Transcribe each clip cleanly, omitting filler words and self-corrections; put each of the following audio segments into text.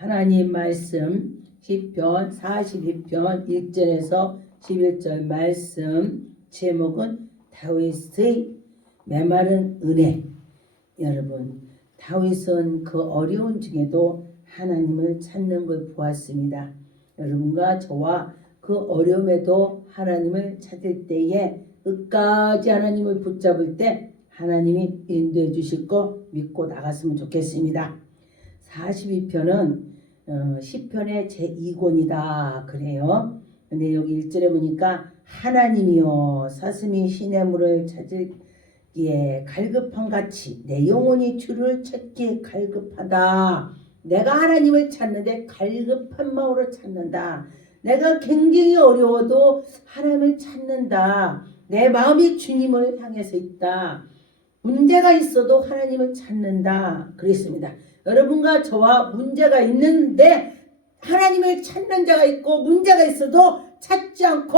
하나님 말씀 시편 42편 1절에서 11절 말씀 제목은 다윗의 메마른 은혜. 여러분, 다윗은 그 어려운 중에도 하나님을 찾는 걸 보았습니다. 여러분과 저와 그 어려움에도 하나님을 찾을 때에 끝까지 하나님을 붙잡을 때 하나님이 인도해 주실 거 믿고 나갔으면 좋겠습니다. 42편은 시편의 제2권이다 그래요. 근데 여기 1절에 보니까 하나님이여 사슴이 시냇물을 찾기에 갈급한 같이 내 영혼이 주를 찾기에 갈급하다. 내가 하나님을 찾는데 갈급한 마음으로 찾는다. 내가 굉장히 어려워도 하나님을 찾는다. 내 마음이 주님을 향해서 있다. 문제가 있어도 하나님을 찾는다 그랬습니다. 여러분과 저와 문제가 있는데 하나님을 찾는 자가 있고, 문제가 있어도 찾지 않고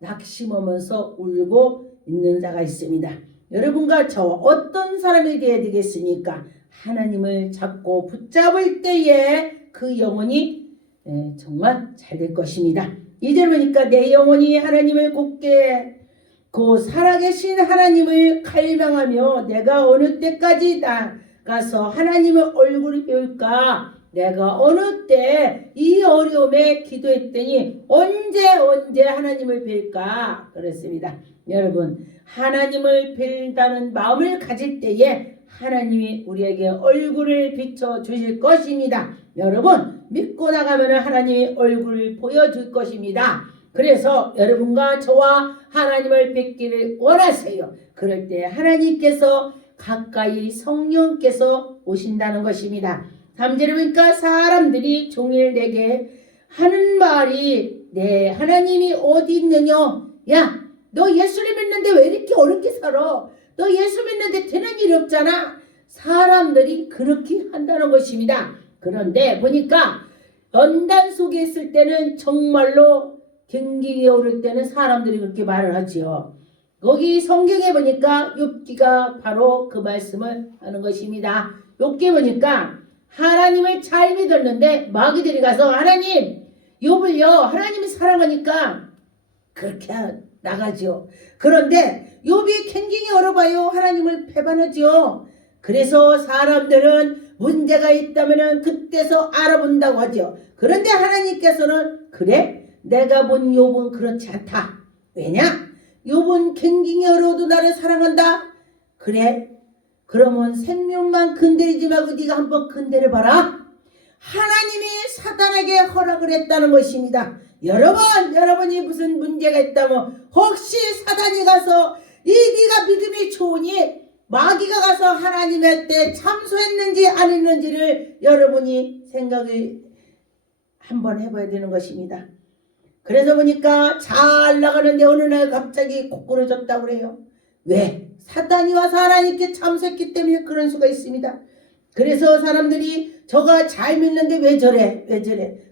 낙심하면서 울고 있는 자가 있습니다. 여러분과 저와 어떤 사람이 되어야 되겠습니까? 하나님을 잡고 붙잡을 때에 그 영혼이 정말 잘 될 것입니다. 이제 보니까 내 영혼이 하나님을 곧게 그 살아계신 하나님을 갈망하며 내가 어느 때까지 나가서 하나님의 얼굴을 배울까? 내가 어느 때 이 어려움에 기도했더니 언제 하나님을 뵐까? 그렇습니다. 여러분, 하나님을 뵐다는 마음을 가질 때에 하나님이 우리에게 얼굴을 비춰 주실 것입니다. 여러분, 믿고 나가면 하나님이 얼굴을 보여줄 것입니다. 그래서 여러분과 저와 하나님을 뵙기를 원하세요. 그럴 때 하나님께서 가까이 성령께서 오신다는 것입니다. 3절에 보니까 사람들이 종일 내게 하는 말이 내 하나님이 어디 있느냐? 야, 너 예수를 믿는데 왜 이렇게 어렵게 살아? 너 예수 믿는데 되는 일이 없잖아. 사람들이 그렇게 한다는 것입니다. 그런데 보니까 연단 속에 있을 때는 정말로 경기에 오를 때는 사람들이 그렇게 말을 하지요. 거기 성경에 보니까 욥기가 바로 그 말씀을 하는 것입니다. 욥기 보니까 하나님을 잘 믿었는데 마귀들이 가서 하나님, 욥을요 하나님이 사랑하니까 그렇게 나가죠. 그런데 욥이 굉장히 어려봐요. 하나님을 배반하죠. 그래서 사람들은 문제가 있다면 그때서 알아본다고 하죠. 그런데 하나님께서는 그래? 내가 본 욥은 그렇지 않다. 왜냐? 욥은 굉장히 어려워도 나를 사랑한다. 그래? 그러면 생명만 건드리지 말고 네가 한번 건드려봐라. 하나님이 사단에게 허락을 했다는 것입니다. 여러분이 무슨 문제가 있다면 혹시 사단이 가서 네가 믿음이 좋으니 마귀가 가서 하나님의 때 참소했는지 안 했는지를 여러분이 생각을 한번 해봐야 되는 것입니다. 그래서 보니까 잘 나가는데 어느 날 갑자기 고꾸라졌다고 그래요. 왜? 사단이 와서 하나님께 참소했기 때문에 그런 수가 있습니다. 그래서 사람들이 저가 잘 믿는데 왜 저래?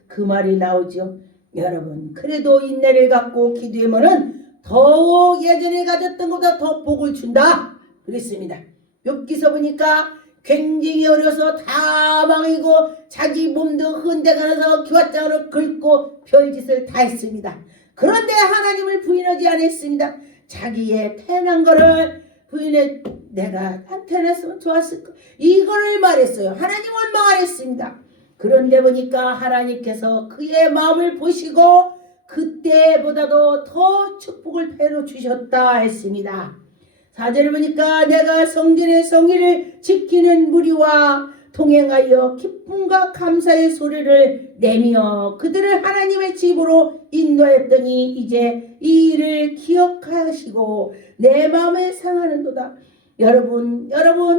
그 말이 나오죠. 여러분, 그래도 인내를 갖고 기도하면은 더욱 예전에 가졌던 것보다 더 복을 준다 그랬습니다. 욥기서 보니까 굉장히 어려서 다 망이고 자기 몸도 흔들어서 기왓장으로 긁고 별짓을 다 했습니다. 그런데 하나님을 부인하지 않았습니다. 자기의 태어난 거를 부인해 내가 안 태어났으면 좋았을 거 이거를 말했어요. 하나님 원망하랬습니다. 그런데 보니까 하나님께서 그의 마음을 보시고 그때보다도 더 축복을 배로 주셨다 했습니다. 4절에 보니까 내가 성전의 성의를 지키는 무리와 동행하여 기쁨과 감사의 소리를 내며 그들을 하나님의 집으로 인도했더니 이제 이 일을 기억하시고 내 마음에 상하는도다. 여러분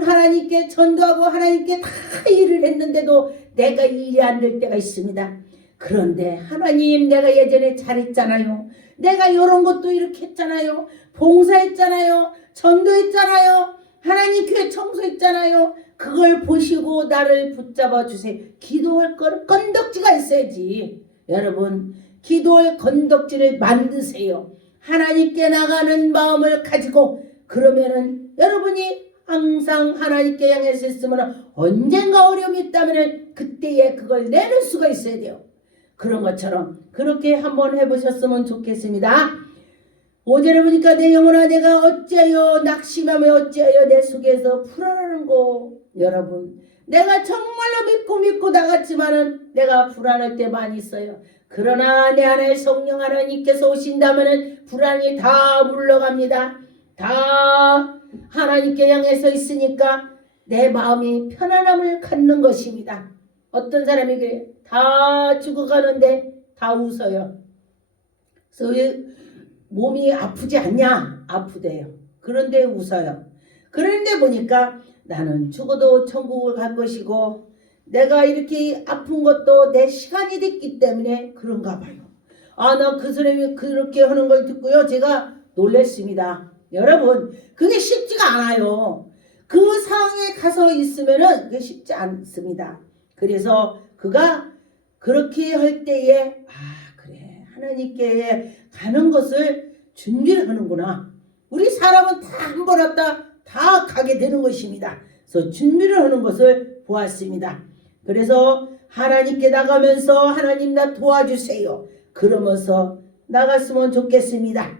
하나님께 전도하고 하나님께 다 일을 했는데도 내가 일이 안 될 때가 있습니다. 그런데 하나님, 내가 예전에 잘했잖아요. 내가 이런 것도 이렇게 했잖아요. 봉사했잖아요. 전도했잖아요. 하나님 교회 청소했잖아요. 그걸 보시고 나를 붙잡아 주세요. 기도할 건덕지가 있어야지. 여러분, 기도할 건덕지를 만드세요. 하나님께 나가는 마음을 가지고 그러면은 여러분이 항상 하나님께 향해서 있으면 언젠가 어려움이 있다면 그때에 그걸 내는 수가 있어야 돼요. 그런 것처럼 그렇게 한번 해보셨으면 좋겠습니다. 5절에 보니까 내 영혼아 내가 어찌하여 낙심하며 어찌하여 내 속에서 불안하는고. 여러분, 내가 정말로 믿고 나갔지만은 내가 불안할 때 많이 있어요. 그러나 내 안에 성령 하나님께서 오신다면은 불안이 다 물러갑니다. 다 하나님께 향해서 있으니까 내 마음이 편안함을 갖는 것입니다. 어떤 사람이 그래요? 다 죽어가는데 다 웃어요. 그래서 왜 몸이 아프지 않냐? 아프대요. 그런데 웃어요. 그런데 보니까 나는 죽어도 천국을 갈 것이고 내가 이렇게 아픈 것도 내 시간이 됐기 때문에 그런가 봐요. 나 그 사람이 그렇게 하는 걸 듣고요. 제가 놀랐습니다. 여러분, 그게 쉽지가 않아요. 그 상황에 가서 있으면은 그게 쉽지 않습니다. 그래서 그가 그렇게 할 때에 그래, 하나님께 가는 것을 준비를 하는구나. 우리 사람은 다 한 번 왔다 다 가게 되는 것입니다. 그래서 준비를 하는 것을 보았습니다. 그래서 하나님께 나가면서 하나님 나 도와주세요. 그러면서 나갔으면 좋겠습니다.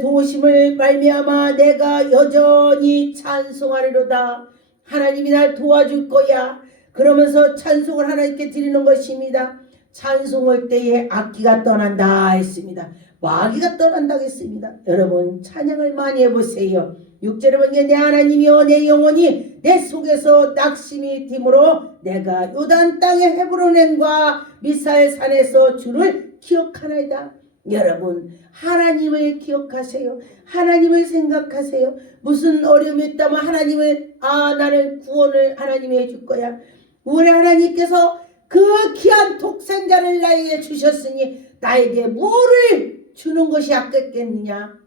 도우심을 말미암아 내가 여전히 찬송하리로다. 하나님이 날 도와줄 거야. 그러면서 찬송을 하나님께 드리는 것입니다. 찬송할 때에 악기가 떠난다 했습니다. 마귀가 떠난다고 했습니다. 여러분 찬양을 많이 해보세요. 6절에 보면 내 하나님이여 내 영혼이 내 속에서 낙심이 됨으로 내가 요단 땅의 헤브론행과 미사엘 산에서 주를 기억하나이다. 여러분 하나님을 기억하세요. 하나님을 생각하세요. 무슨 어려움이 있다면 하나님을 나는 구원을 하나님이 해줄 거야. 우리 하나님께서 그 귀한 독생자를 나에게 주셨으니 나에게 뭐를 주는 것이 아깝겠느냐.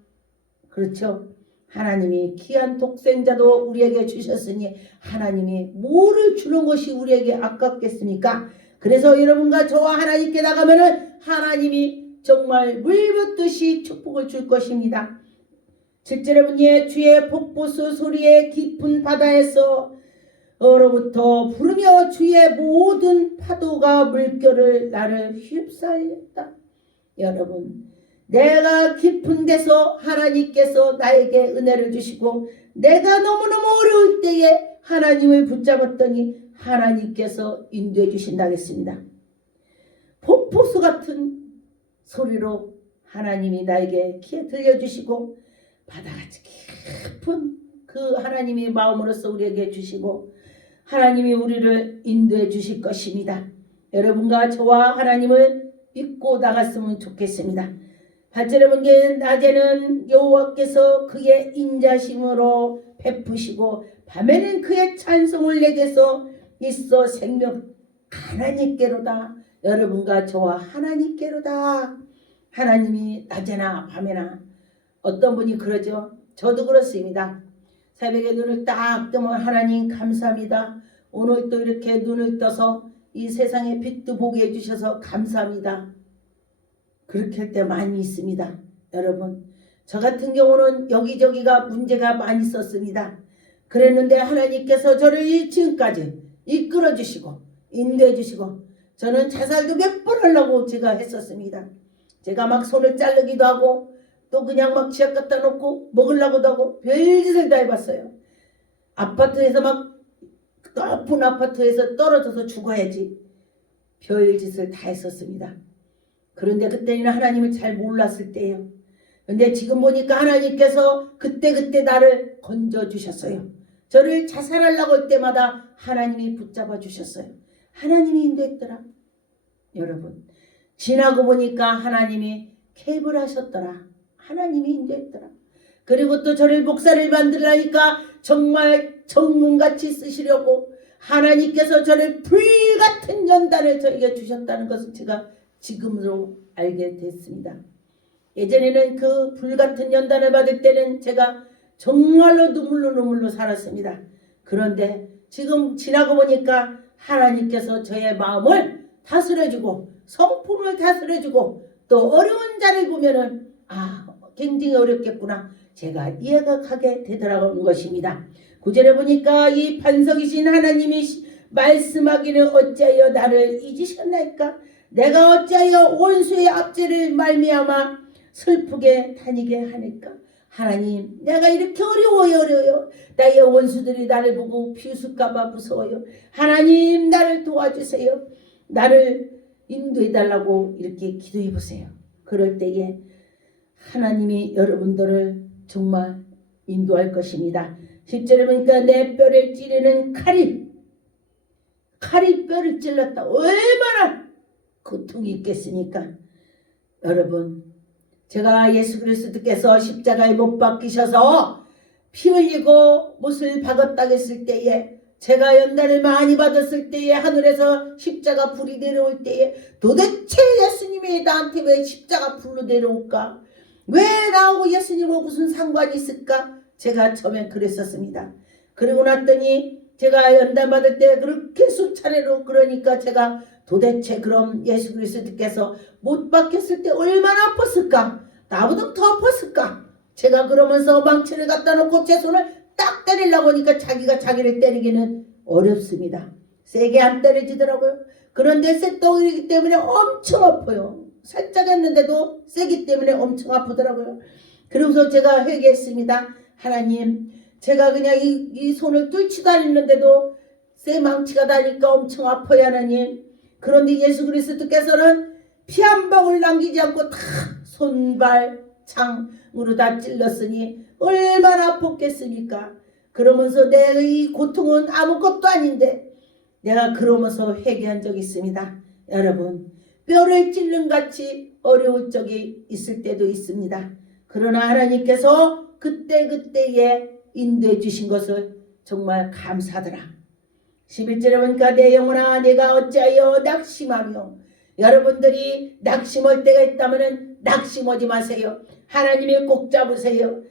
그렇죠. 하나님이 귀한 독생자도 우리에게 주셨으니 하나님이 뭐를 주는 것이 우리에게 아깝겠습니까? 그래서 여러분과 저와 하나님께 나가면은 하나님이 정말 물붓듯이 축복을 줄 것입니다. 7절에 보니 주의 폭포수 소리의 깊은 바다에서 어로부터 부르며 주의 모든 파도가 물결을 나를 휩싸였다. 여러분 내가 깊은 데서 하나님께서 나에게 은혜를 주시고 내가 너무너무 어려울 때에 하나님을 붙잡았더니 하나님께서 인도해 주신다겠습니다. 폭포수 같은 소리로 하나님이 나에게 귀에 들려주시고 바다같이 깊은 그 하나님의 마음으로서 우리에게 주시고 하나님이 우리를 인도해 주실 것입니다. 여러분과 저와 하나님을 믿고 나갔으면 좋겠습니다. 8절에 보면 낮에는 여호와께서 그의 인자심으로 베푸시고 밤에는 그의 찬송을 내게서 있어 생명 하나님께로다. 여러분과 저와 하나님께로다. 하나님이 낮에나 밤에나 어떤 분이 그러죠. 저도 그렇습니다. 새벽에 눈을 딱 뜨면 하나님 감사합니다. 오늘 또 이렇게 눈을 떠서 이 세상의 빛도 보게 해주셔서 감사합니다. 그렇게 할 때 많이 있습니다. 여러분 저 같은 경우는 여기저기가 문제가 많이 있었습니다. 그랬는데 하나님께서 저를 지금까지 이끌어 주시고 인도해 주시고 저는 자살도 몇 번 하려고 제가 했었습니다. 제가 막 손을 자르기도 하고 또 그냥 막 지압 갖다 놓고 먹으려고도 하고 별짓을 다 해봤어요. 아파트에서 막 높은 아파트에서 떨어져서 죽어야지 별짓을 다 했었습니다. 그런데 그때는 하나님을 잘 몰랐을 때예요. 근데 지금 보니까 하나님께서 그때 나를 건져주셨어요. 저를 자살하려고 할 때마다 하나님이 붙잡아 주셨어요. 하나님이 인도했더라. 여러분 지나고 보니까 하나님이 캡을 하셨더라. 하나님이 인도했더라. 그리고 또 저를 목사를 만들라니까 정말 전문같이 쓰시려고 하나님께서 저를 불같은 연단을 저에게 주셨다는 것을 제가 지금으로 알게 됐습니다. 예전에는 그 불같은 연단을 받을 때는 제가 정말로 눈물로 살았습니다. 그런데 지금 지나고 보니까 하나님께서 저의 마음을 다스려주고 성품을 다스려주고 또 어려운 자를 보면은 굉장히 어렵겠구나 제가 이해가 가게 되더라는 것입니다. 구절에 보니까 이 반석이신 하나님이 말씀하기를 어찌하여 나를 잊으셨나이까? 내가 어찌하여 원수의 압제를 말미암아 슬프게 다니게 하니까? 하나님, 내가 이렇게 어려워요. 나의 원수들이 나를 보고 비웃을까봐 무서워요. 하나님, 나를 도와주세요. 나를 인도해달라고 이렇게 기도해 보세요. 그럴 때에 하나님이 여러분들을 정말 인도할 것입니다. 10절에 보니까 내 뼈를 찌르는 칼이 뼈를 찔렀다. 얼마나 고통이 있겠습니까? 여러분, 제가 예수 그리스도께서 십자가에 못 박히셔서 피 흘리고 못을 박았다 했을 때에, 제가 연단을 많이 받았을 때에, 하늘에서 십자가 불이 내려올 때에 도대체 예수님이 나한테 왜 십자가 불로 내려올까? 왜 나하고 예수님하고 무슨 상관이 있을까? 제가 처음엔 그랬었습니다. 그러고 났더니 제가 연단 받을 때 그렇게 수차례로 그러니까 제가 도대체 그럼 예수 그리스도께서 못 박혔을 때 얼마나 아팠을까? 나보다 더 아팠을까? 제가 그러면서 망치를 갖다 놓고 제 손을 딱 때리려고 하니까 자기가 자기를 때리기는 어렵습니다. 세게 안 때려지더라고요. 그런데 쇳덩이기 때문에 엄청 아파요. 살짝 했는데도 세기 때문에 엄청 아프더라고요. 그러면서 제가 회개했습니다. 하나님, 제가 그냥 이 손을 뚫지도 않았는데도 쇠 망치가 나니까 엄청 아파요, 하나님. 그런데 예수 그리스도께서는 피 한 방울 남기지 않고 다 손발 창으로 다 찔렀으니 얼마나 아팠겠습니까? 그러면서 내 이 고통은 아무것도 아닌데 내가 그러면서 회개한 적이 있습니다. 여러분, 뼈를 찔른 같이 어려울 적이 있을 때도 있습니다. 그러나 하나님께서 그때에 인도해 주신 것을 정말 감사하더라. 11절에 보니까 내 영혼아 내가 어찌하여 낙심하며, 여러분들이 낙심할 때가 있다면 낙심하지 마세요. 하나님이 꼭 잡으세요.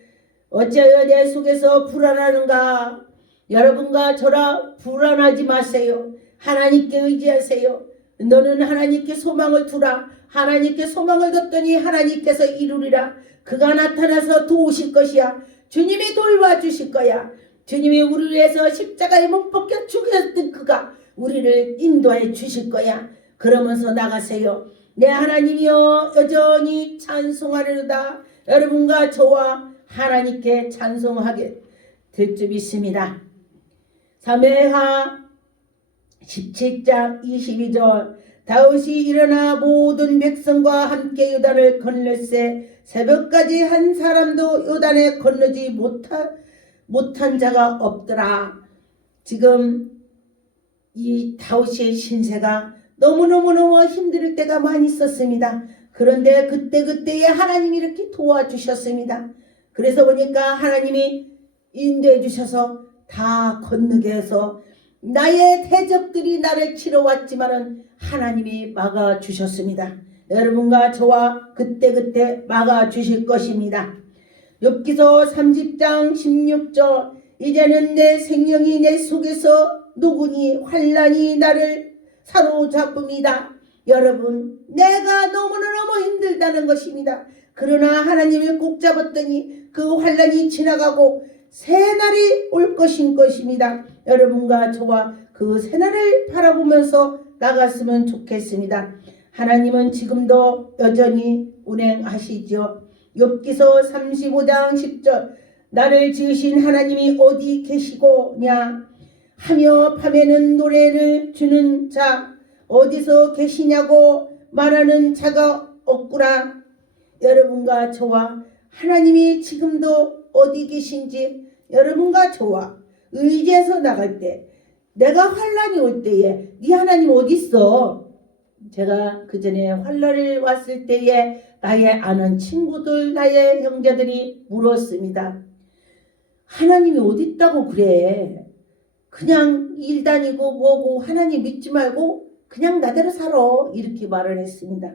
어찌하여 내 속에서 불안하는가? 여러분과 저라 불안하지 마세요. 하나님께 의지하세요. 너는 하나님께 소망을 두라. 하나님께 소망을 뒀더니 하나님께서 이루리라. 그가 나타나서 도우실 것이야. 주님이 돌봐주실 거야. 주님이 우리를 위해서 십자가에 못 박혀 죽였던 그가 우리를 인도해 주실 거야. 그러면서 나가세요. 내 하나님이여 여전히 찬송하리로다. 여러분과 저와 하나님께 찬송하게 될 줄 믿습니다. 사무엘하 17장 22절 다윗이 일어나 모든 백성과 함께 요단을 건널세 새벽까지 한 사람도 요단에 건너지 못한 자가 없더라. 지금 이 다윗의 신세가 너무너무 힘들 때가 많이 있었습니다. 그런데 그때에 하나님이 이렇게 도와주셨습니다. 그래서 보니까 하나님이 인도해 주셔서 다 건너게 해서 나의 대적들이 나를 치러 왔지만은 하나님이 막아주셨습니다. 여러분과 저와 그때 막아주실 것입니다. 욥기서 30장 16절 이제는 내 생명이 내 속에서 누구니 환난이 나를 사로잡음이다. 여러분, 내가 너무너무 힘들다는 것입니다. 그러나 하나님을 꼭 잡았더니 그 환난이 지나가고 새날이 올 것입니다. 여러분과 저와 그 새날을 바라보면서 나갔으면 좋겠습니다. 하나님은 지금도 여전히 운행하시죠. 욥기서 35장 10절 나를 지으신 하나님이 어디 계시고냐 하며 밤에는 노래를 주는 자 어디서 계시냐고 말하는 자가 없구나. 여러분과 저와 하나님이 지금도 어디 계신지 여러분과 저와 의지해서 나갈 때 내가 환난이 올 때에 네 하나님 어디 있어? 제가 그 전에 환난을 왔을 때에 나의 아는 친구들 나의 형제들이 물었습니다. 하나님이 어디 있다고 그래? 그냥 일 다니고 뭐고 하나님 믿지 말고 그냥 나대로 살아 이렇게 말을 했습니다.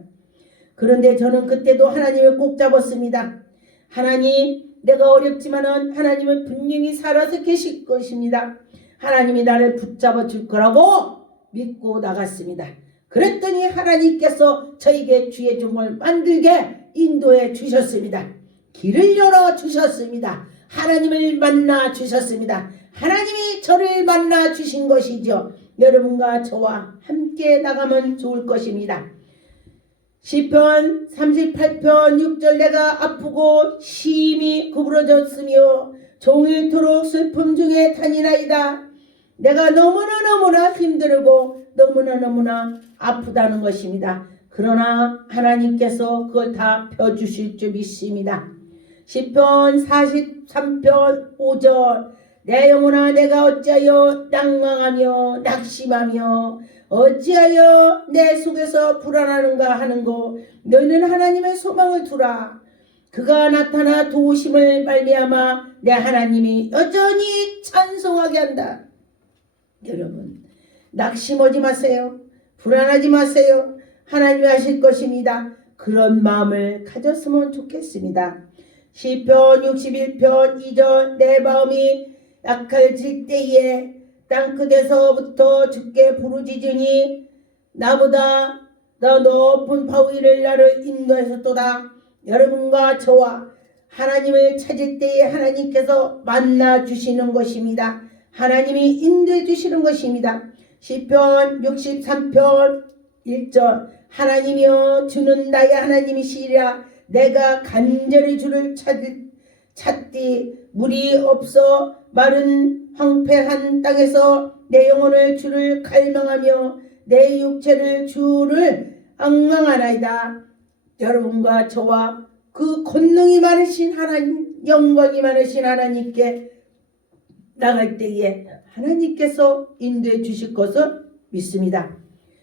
그런데 저는 그때도 하나님을 꼭 잡았습니다. 하나님 내가 어렵지만은 하나님은 분명히 살아서 계실 것입니다. 하나님이 나를 붙잡아 줄 거라고 믿고 나갔습니다. 그랬더니 하나님께서 저에게 주의 종을 만들게 인도해 주셨습니다. 길을 열어 주셨습니다. 하나님을 만나 주셨습니다. 하나님이 저를 만나 주신 것이죠. 여러분과 저와 함께 나가면 좋을 것입니다. 시편 38편 6절 내가 아프고 심히 구부러졌으며 종일토록 슬픔 중에 다니나이다. 내가 너무나 힘들고 너무나 아프다는 것입니다. 그러나 하나님께서 그걸 다 펴주실 줄 믿습니다. 시편 43편 5절 내 영혼아 내가 어찌하여 낭망하며 낙심하며 어찌하여 내 속에서 불안하는가 하는고 너희는 하나님의 소망을 두라. 그가 나타나 도우심을 말미암아 내 하나님이 여전히 찬송하게 한다. 여러분 낙심하지 마세요. 불안하지 마세요. 하나님이 하실 것입니다. 그런 마음을 가졌으면 좋겠습니다. 시편 61편 2절 내 마음이 약해질 때에 땅끝에서부터 주께 부르짖으니 나보다 더 높은 바위 위를 나를 인도하셨도다. 여러분과 저와 하나님을 찾을 때에 하나님께서 만나 주시는 것입니다. 하나님이 인도해 주시는 것입니다. 시편 63편 1절 하나님이여 주는 나의 하나님이시리라. 내가 간절히 주를 찾디 물이 없어 마른 황폐한 땅에서 내 영혼을 주를 갈망하며 내 육체를 주를 앙망하나이다. 여러분과 저와 그 권능이 많으신 하나님, 영광이 많으신 하나님께 나갈 때에 하나님께서 인도해 주실 것을 믿습니다.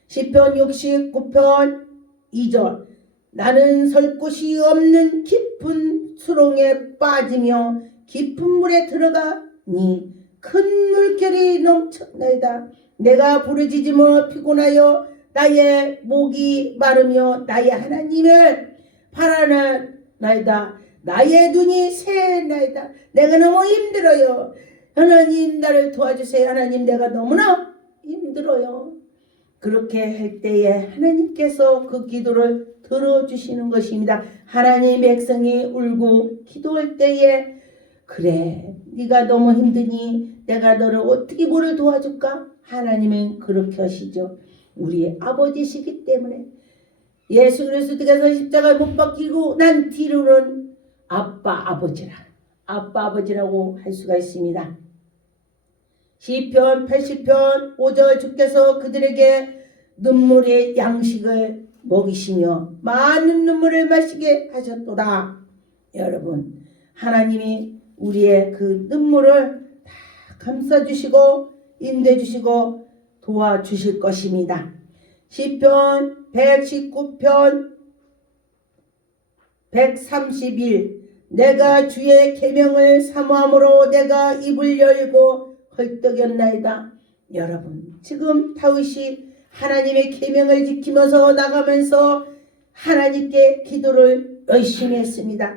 시편 69편 2절 나는 설 곳이 없는 깊은 수렁에 빠지며 깊은 물에 들어가니 큰 물결이 넘쳤나이다. 내가 부르짖으며 피곤하여 나의 목이 마르며 나의 하나님을 바라나이다. 나의 눈이 새나이다. 내가 너무 힘들어요. 하나님 나를 도와주세요. 하나님 내가 너무나 힘들어요. 그렇게 할 때에 하나님께서 그 기도를 들어주시는 것입니다. 하나님 백성이 울고 기도할 때에 그래 네가 너무 힘드니 내가 너를 어떻게 뭐를 도와줄까? 하나님은 그렇게 하시죠. 우리 아버지시기 때문에 예수 그리스도께서 십자가에 못 박히고 난 뒤로는 아빠 아버지라고 할 수가 있습니다. 시편 80편 5절 주께서 그들에게 눈물의 양식을 먹이시며 많은 눈물을 마시게 하셨도다. 여러분 하나님이 우리의 그 눈물을 다 감싸주시고 인도해주시고 도와주실 것입니다. 시편 119편 131 내가 주의 계명을 사모함으로 내가 입을 열고 헐떡였나이다. 여러분 지금 다윗이 하나님의 계명을 지키면서 나가면서 하나님께 기도를 열심히 했습니다.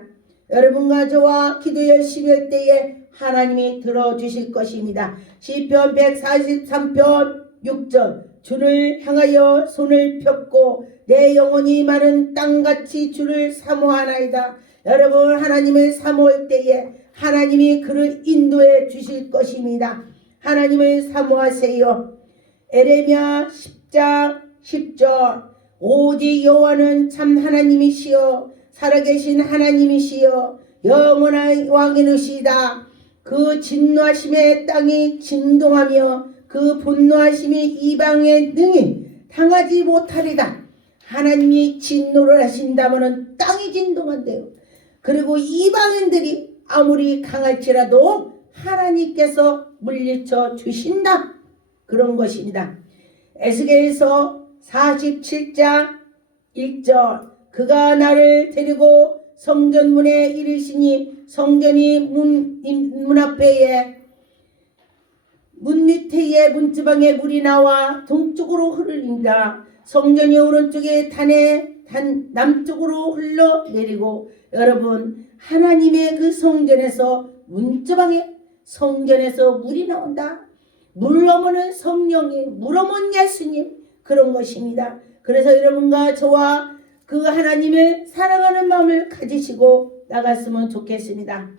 여러분과 저와 기도 열심히 할 때에 하나님이 들어주실 것입니다. 시편 143편 6절 주를 향하여 손을 폈고 내 영혼이 마른 땅같이 주를 사모하나이다. 여러분 하나님을 사모할 때에 하나님이 그를 인도해 주실 것입니다. 하나님을 사모하세요. 에레미야 10장 10절 오직 여호와는 참 하나님이시여 살아계신 하나님이시여 영원한 왕이시다. 그 진노하심에 땅이 진동하며 그 분노하심이 이방에 능히 당하지 못하리다. 하나님이 진노를 하신다면 땅이 진동한대요. 그리고 이방인들이 아무리 강할지라도 하나님께서 물리쳐 주신다. 그런 것입니다. 에스겔서 47장 1절 그가 나를 데리고 성전문에 이르시니 성전이 문 앞에에 문 밑에에 문지방에 물이 나와 동쪽으로 흐르니라. 성전이 오른쪽에 남쪽으로 흘러내리고 여러분 하나님의 그 성전에서 문지방에 성전에서 물이 나온다. 물 어머는 성령이 물 어머는 예수님 그런 것입니다. 그래서 여러분과 저와 그 하나님을 사랑하는 마음을 가지시고 나갔으면 좋겠습니다.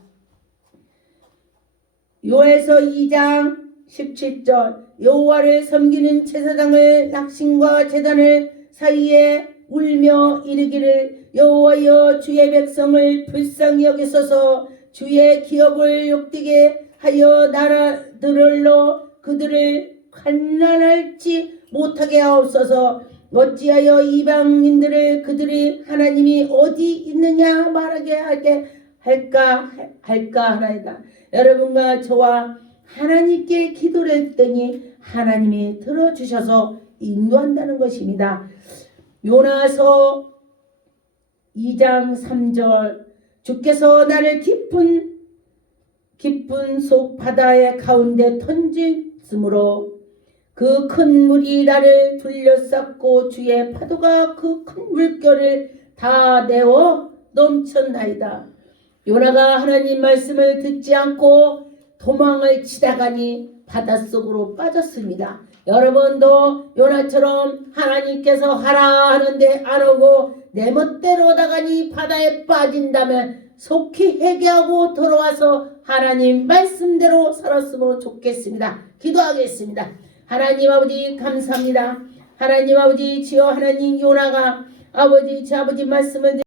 요에서 2장 17절 여호와를 섬기는 제사장을 낙신과 제단을 사이에 울며 이르기를 여호와여 주의 백성을 불쌍히 여기소서 주의 기업을 욕되게 하여 나라들로 그들을 관난할지 못하게 하옵소서. 어찌하여 이방인들을 그들이 하나님이 어디 있느냐 말하게 하게 할까 하나이다. 여러분과 저와 하나님께 기도를 했더니 하나님이 들어주셔서 인도한다는 것입니다. 요나서 2장 3절 주께서 나를 깊은 속 바다의 가운데 던졌으므로 그 큰 물이 나를 둘러쌌고 주의 파도가 그 큰 물결을 다 내어 넘쳤나이다. 요나가 하나님 말씀을 듣지 않고 도망을 치다가니 바닷속으로 빠졌습니다. 여러분도 요나처럼 하나님께서 하라 하는데 안 오고 내 멋대로 오다가니 바다에 빠진다면 속히 회개하고 돌아와서 하나님 말씀대로 살았으면 좋겠습니다. 기도하겠습니다. 하나님 아버지 감사합니다. 하나님 아버지 주여 하나님 요나가 아버지 제 아버지 말씀을